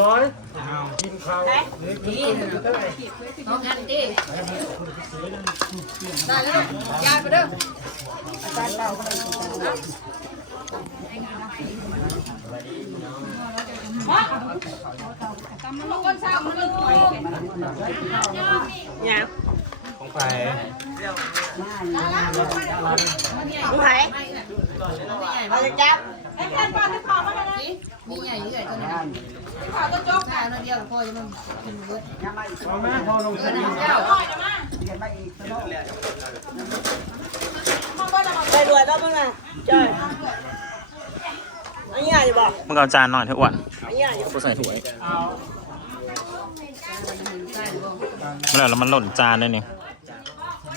ร้อยกินข้าวหรือกินก็ได้น้องงานดิได้แล้วยายไปเด้อของไผ่ลู กไผ่เอาจะจับมีใหญ่ใหญ่ตัวนี้ข่าวต้นจกข่าวเดียวพอจะมันเป็นเบิดเอาแม่พอลงเอทุอนน้ำเจ้าไปด้วยต้องมึงนะจ้อยอันนี้อะไรบอกมึงเอาจานหน่อยเถอะอ้วนอันนี้อะไรกูใส่ถ้วยเมื่อไหร่แล้วมันหล่นจานด้วยนี่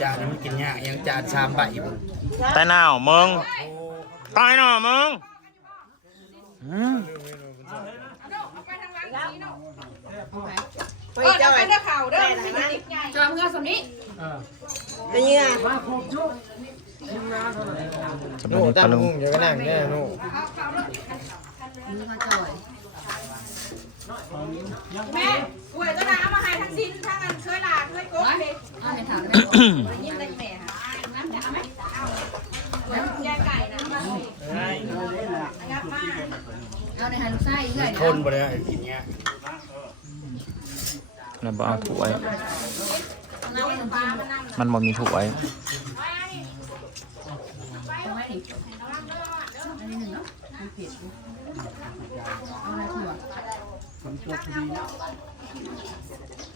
จานนี้มันกินยากยังจานชามใบบุญใต้หนาวมึงใต้หนาวมึงไปจ้อยข่าวเด้อจอมเงาสำนี้อันนี้อะมาครบชุดทีมงานเท่าไหร่โน่ตั้งมุ้งเดี๋ยวก็นั่งเนี่ยนู่มีมาจ่อยแม่ป่วยก็นะเอามาให้ทั้งสิ้นทั้งอันช่วยลาช่วยกบเลยเอา ในถามได้ได้ยินได้แม่ค่ะน้ำจะเอาไหมเอาแล้วแกไก่นะมางับมาเอาในหันไส้ใหญ่ทนบ่ได้กินยากแล้วบ่เอาถ้วยมันมันบ่มีถ้วยอันนี้หนึ่งเนาะ อ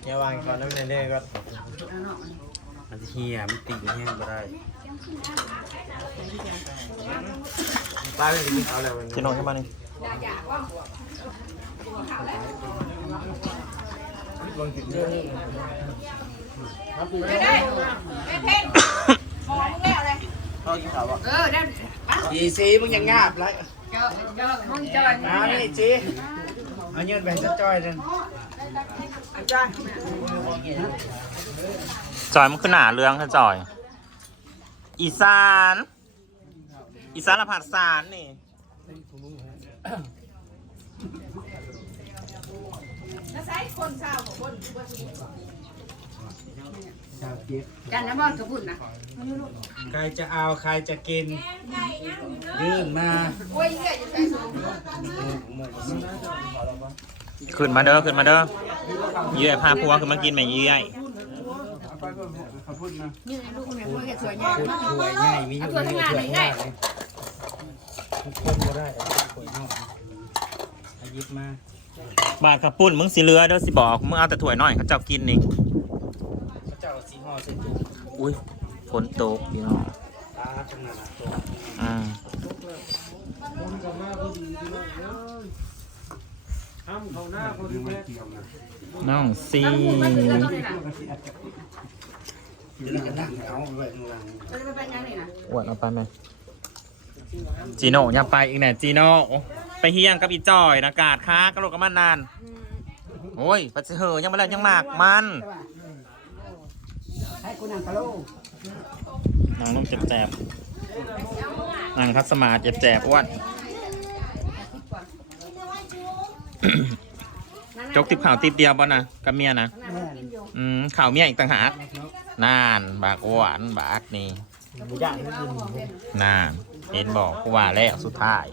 ย่าวางก่อนน้ำในเน่ก็เอาเนาะมันเฮียมันติ่งแห้งบ่ได้ป้าไม่ได้กินเขาแล้ววันนี้กินโน่ใช่ป่ะนี่ได้ได้แม่เพ่งมองมึงแล้วเลยเขากินเขาบ่เออได้ยีซีมึงยังงาบไรเจ้าเจ้าห้องจ่อยน้านี่จี เอาเงินไปให้จ้อยนั่นจ้อยจอยมันคือหนาเรื่องค่ะจอย อีสาน อีสานละผัดสารนี่แล้วใช้คนเศร้าของคนกันน้ำบอลกระปุ่นนะใครจะเอาใครจะกินไก่ยังยื่นมาโอ้ยเยอะจะใส่สูงขึ้นมาเด้อขึ้นมาเด้อเยื่อยพาพัวขึ้นมากินไหมเยื่อยนี่ลูกคนไหนพวกแกสวยใหญ่พูดถวยง่ายมีอยู่ในถวยง่ายทุกคนก็ได้ถวยนอกอายิบมาบาทขับปุ้นมึงสิเรือเด้อสิบอกมึงเอาแต่ถ้วยน้อยเขาเจ้ากินนี่พระเจ้าสี ห่อเสร็จจุอุ้ยฝนตกพี่น้องตาทั้งนั้นตัวอืมคนกับมาพอดีพี่น้องเอ้ยทำเขาหน้าพอดีแม่น้องซีมันคือต้นนี่นะจะนั่งกันนั่งเอาไว้ข้างหลังเราจะไปเป็นยังไงนะอวดเอาไปไหมจีโน่อย่าไปอีกแน่จีโน่ไปเฮียงกับอีจอยนะกาดค้ากระโดดกับมันนาน โอ้ยปัจเจอยังไม่แล้วยังมากมันให้ กูนั่งกะโลนางนุ่มเจ็บแจบนางคัดสมาเจ็บแจบอ้วนจกติบข่าวติบเดียวบ่นะกับเมียนะอืมข่าวเมียอีกต่างหากนานบากหวานบากนี่บุญยากนิดนึงนานเห็นบอกกูว่าแล้วสุดท้าย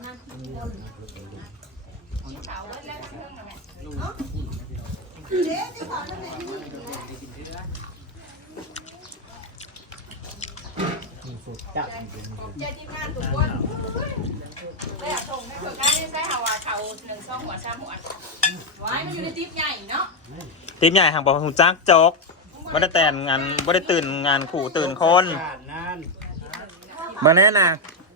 โดดไปที่ร้อยมันจกจับเจ้าทีมงานทุกคนได้อยากส่งให้ฝึกงานได้ใช้หาว่าเขาหนึ่งสองหัวสามหัวไว้มันอยู่ในจิ๊บใหญ่เนาะทีมใหญ่ห่างบอกหูจักจกไม่ได้แต่งงานไม่ได้ตื่นงานขู่ตื่นคนนั่นมาแน่น่ะ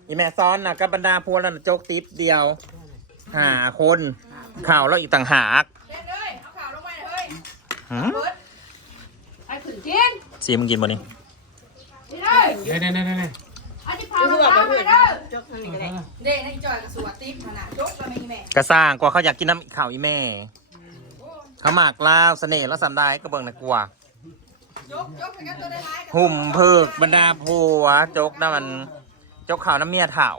อีแม่ซ้อนน่ะกับบรรดาพวกนั้นนะโจกติปเดียวหาคนข่าวแล้วอีกต่างหากเล่นเลยเอาข่าวลงไปเลยเฮ้ยหืมเบิร์ดไอ้ผืนกินซีมึงกินบ่นี่นี่เลยเน่เน่เน่เน่เอาที่พามาพามาเด้อจกทางนี้ก็ได้เด็กให้จอยกับสวัสดีขนาดยกแล้วไม่แม่กระสร้างกว่าเขาอยากกินน้ำข่าวอีแม่ เขาหมากลาวเสน่ห์แล้วสันได้ก็เบิ่งนะกลัวยกยกไปกันตัวได้ร้ายกันหุ่มเพิกบรรดาผัวจกน้ำมัน จกข่าวน้ำเมียเถา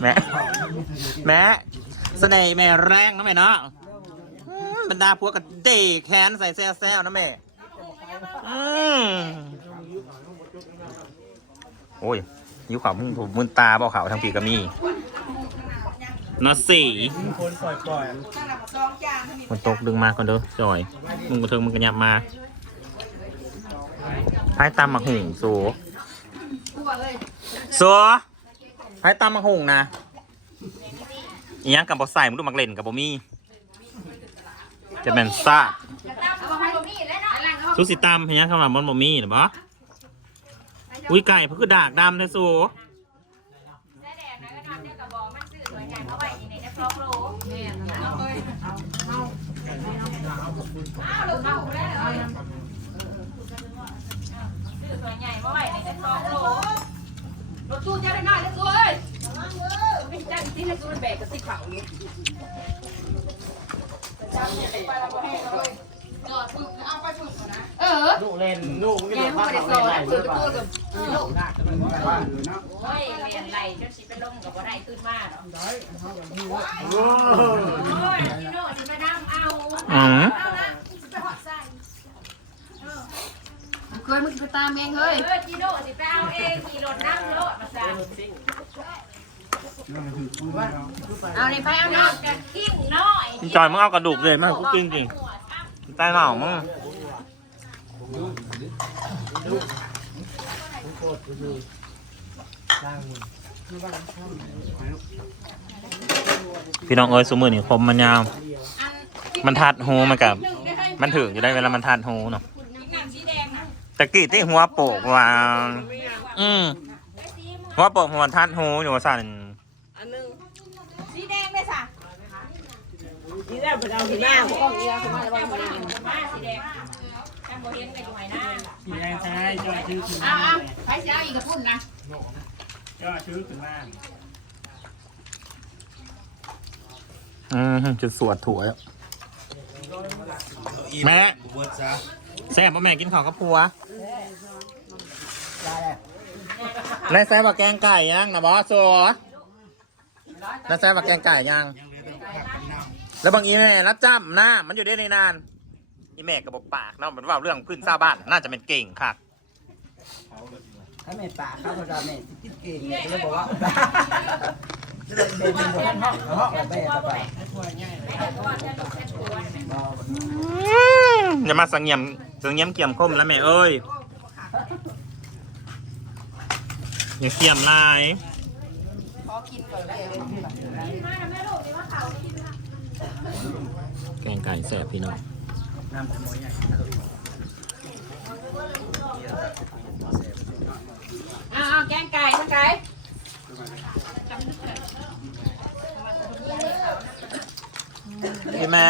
แม่แม่เสน่ห์แม่แรงนะแม่เนาะอืมบรรดาผัวก็เตะแขนใส่แซ่ๆนะแม่อืมโอ้ยยิ้วขาวมึงมมึนตาเบาขาวทั้งปีก็มีนอสีคนปล่อยปล่อยนั่นน่ะสองจานทั้งนี้มันตกดึงมาก่อนเด้อจอย มึงมาเทิงมึงกันยับมา พายตามมาหุงสูตัวเลยสัวพายตามมาหุงนะอีหยังกับบอใส่มึงดูมักเล่นกับบอมี่จะเป็นซาเอาไปนี่แล้วเนาะสุสิตามอีหยังคำว่ามันบอมี่หรือปะอุ้ยไก่เพื่อคือดากดำเลยสูแม่แดงนะก็นอนเนี่ยกับบอกมันซื้อ ตัวใหญ่มาไว้ในในฟลอกโลแม่เอาเลยเอาเอาลูกเอาแล้วซื้าไว้ในในฟลอกโลรถตู้จะได้น้อยแล้วตัวเอ้ยไม่ใช่ที่แล้วตัวแบกกับสิเขาอยู่จำเนี่ยไปแล้วบ่ให้เลยจอดฝึกเอาไปฝึกก่อนนะ เออลูกเล่นลูกนี่แม่เราเขาพักไม่ได้เขาสอเล่นนไหนฝึหรืกอเปล่าตัวกับจะมันไปบ้านอยู่เนาะโอ้ยเรียนไหลจนสิไปลงกับว่าได้ตื่นมาหรอกโอ้โอ้ยพี่โน่จะไปนั่งเอาเอาละจะไปหอดใส่ เค ยมึงไปตามเองเฮ้ยเออจีโน่สิไปเอาเองขี่รถนั่งรถมาสั่งเอาในไปเอานเนาะอกจากกิ้งน้อยจอยมึงเอากระดูกเลยมาให้กูกินจริงใต้เหล่ามึงพี่น้องเอ้ยสมือนี่คมมันยาว มันทัดหูมันกับ มันถึงอยู่ได้เวลามันทัดหูเนาะน้ำสีแดงน่ะ ตะกี้ที่หัวโปกวางอืมหัวโปกหัวทัดหูอยู่ว่าสั่นสีแดงเลยสะที่แรกเป็นเอาที่หน้าผมก็มีเอาแม่บ่ได้เห็นมาสีแดงแม่บ่เห็นกันอยู่ไหนหน้าสีแดงใช่จอยชื่อขึ้นเอาเอาไปเสียอีกกระพุ่นนะจอยชื่อขึ้นมาอืมจะสวดถั่วอะ แม่เวิร์ดซะแซ่บป่ะแม่กินข้าวกับผัวนายแซ่บว่าแกงไก่ยังนะบอสสัวนายแซ่บว่าแกงไก่ยังแล้วบางอีแม่รับจ้ำหน้ามันอยู่ได้ในนานอีแม่กระบอกปากเนาะมันว่าเรื่องพื้นซาบ้านน่าจะเป็นเก่งค่ะถ้าไม่ปากเขาก็จะไม่ติดเก่งเนี่ยเลยบอกว่าจะเป็นเป็นบนห้องห้องแบบนี้ต่อไป อย่ามาสังเงียมสังเงียมเกี่ยมคมแล้วแม่เอ้ยอย่าเกี่ยมลายแกงไก่แซ่บพี่น้องน้ำขโมยใหญ่ เอาเอาแกงไก่ทั้งไก่ พี่แม่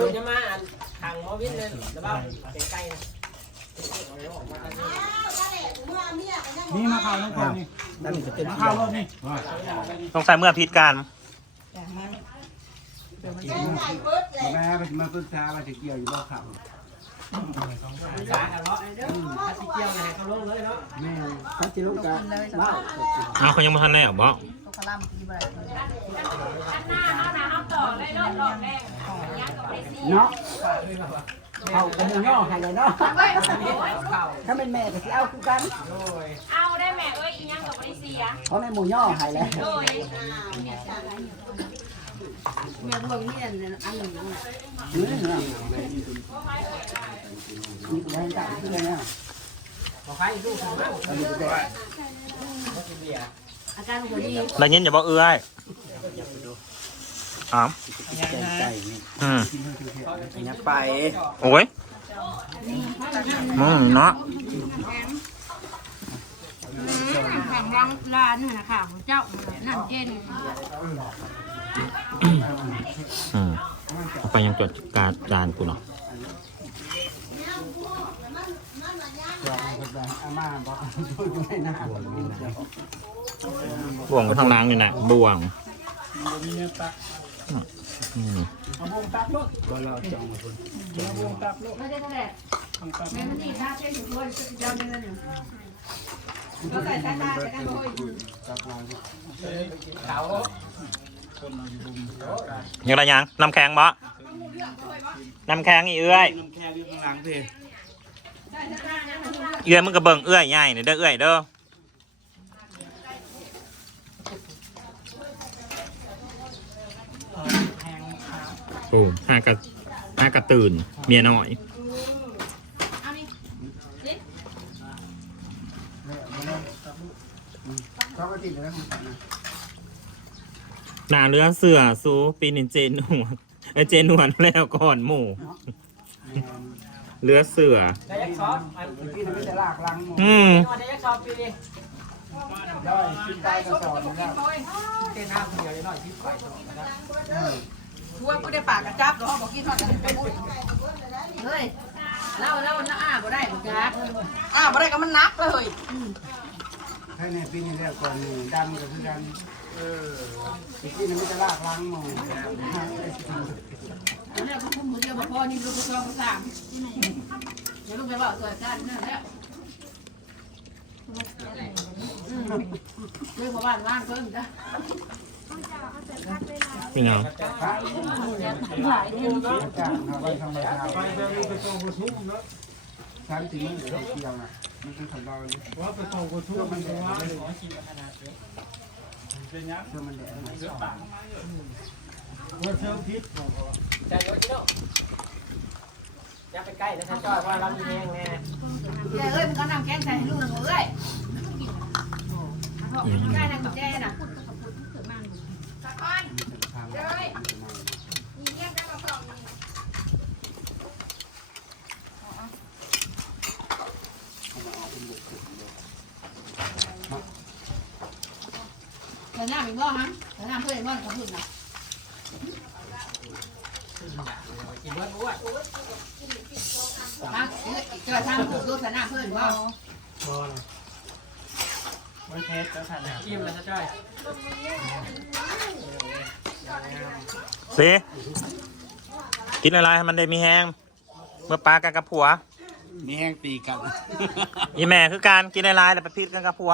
ดูจะมาทางมอวินเลยแล้วบ้าใกล้ๆ นะนี่มาข่าวน้องคนนี่นั่นจะเป็นมาข่าวรอบนี่ต้องใส่เมื่อพิษกันแม่ไปมาปรึกษาว่าจะเกี่ยวอยู่บ่ข่าวสาเอาเนาะถ้าสิเกี่ยวไงเขาลงเลยเนาะแม่เขาจะรู้กันว่าเอาเขายังไม่ทันแล้วบ่ตัวคลำกี่ใบอันหน้าเอาหน้าเอาต่อเลยรอบรอบแรกยังกับไปซีเนาะ เขากระมูย่อให้เลยเนาะเฮ้ยถ้าเป็นแม่ก็สิเอาคือกันเอาได้แม่เอ้ยอียังกับไปซีอะเพราะในหมูย่อให้เลยโดยเมื่อพวกนี้อันอันหนึ่งนะนี่นะนี่ก็ได้ต่างที่เลยนะบอกใครลูกถึงแล้วอันนี้ก็ได้อาการหัวดีแล้วยินอย่าบอกเอื้อย อ้าวแกงไก่นี่อืมอย่าไปโอ้ยมึงเนาะขังร้านร้านนี่นะค่ะเจ้านั่นเจนอืมเอาไปยังจดการจานกูเนาะอาม่าบอกอยู่ในหน้าบ่วงไปทางล้างนี่นะบ่วง มีเนื้อปลาอืมเอาวงตับลูกเราจองมาคนเอาวงตับลูกไม่ได้เท่าไหร่แม่มันนี่ถ้าเส้นอยู่ด้วยจะเดินอยู่ก็ใส่ตาตาไปกันโอ้ยตับลายยังไงยังน้ำแข็งบ่น้ำแข็งอีเอื้อยน้ำแข็งอยู่ข้างหลังพี่เอื้อยมึงก็เบิ่งเอื้อยใหญ่นี่เด้อเอื้อยเด้อ อ้ห้ากะห้ากะตื่น เมียน้อย เขาก็ติดแล้วนะหนาเรือเสือซูปีนินเจนหนวดไอเจนหนวดแล้วก่อนหมู่เรือเสือ ได้ยักษ์ซอฟอันพี่ทำให้แต่ลากลังหมดอืมได้ยักษ์ซอฟปีนี้ได้กินได้ก็สอนแล้วเต้นน้ำคนเดียวหน่อยที่ไปต่อนะ ช่วยกูได้ปากกระจับหรอบอกกินทอดกันไปบุญเฮ้ยเล่าเล่าน้าอ้าบ่ได้บ่จ้าอ้าบ่ได้ก็มันนักเลยให้ในปีนี้แล้วก่อนหนึ่งดันก็คือดันเออพี่ทำให้แต่ลากลังหมดเนี่ยพวกมึงเดียวบ่พอนี่ลูกสองสามเดี๋ยวลูกไปบอกตัวกันนั่นแหละเรื่องบ้านว่างเพิ่มจ้ะพี่น้องหลา เดือนจ้างเขาไปทำอะไรไปแบบนี้ไปส่งกระชุ่มเนาะสามสี่มื้อเดียวนะมันเป็นของเราว่าไปส่งกระชุ่มมันก็ว่าเลยเพื่อมันแดดมันสองว่าเชิงพิษของเขาใจเยอะจิโน่อย่าไปใกล้นะท่านจ้อยว่าเรามีแห้งแน่แกเอ้ยมึงก็นำแกงใส่ให้ลูกนะเอ้ยได้นะกุญแจน่ะ เดี๋ยวหน้ามีบ่ฮะเดี๋ยวหน้าเพื่อนบ่กับพุ่นน่ะกินเบิร์ดอ้วนมาเจอทางถูกดูสนามเพื่อนบ่พอละไม่เทสแล้วท่านนะอิ่มแล้วท่านจ้อย สิกินอะไรให้มันได้มีแห้งเมื่อปลากันกับผัว มีแห้งตีกันอีแม่คือการกินอะไรแต่ไปพิษกันกับผัว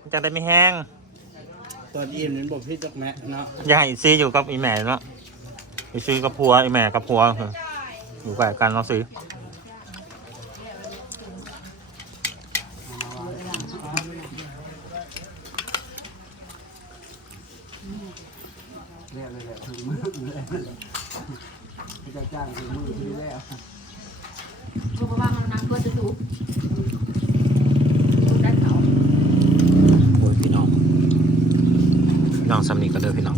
มันจะได้มีแห้งตอนอิ่มนั้นบอกพี่จักแม่เนาะอย่าให้อีซีอยู่กับอีแม่เนาะอีซีกับผัวอีแม่กับผัวอยู่ใกล้กันเนาะสิ เรียกเลยแหละถึงมือ เลยพี่จะจ้างมือที่แล้วลูกบ้านมันนำเพื่อนจะถูกได้เขาโอ้ยพี่น้อง พี่น้องสำนีก็เด้อพี่น้อง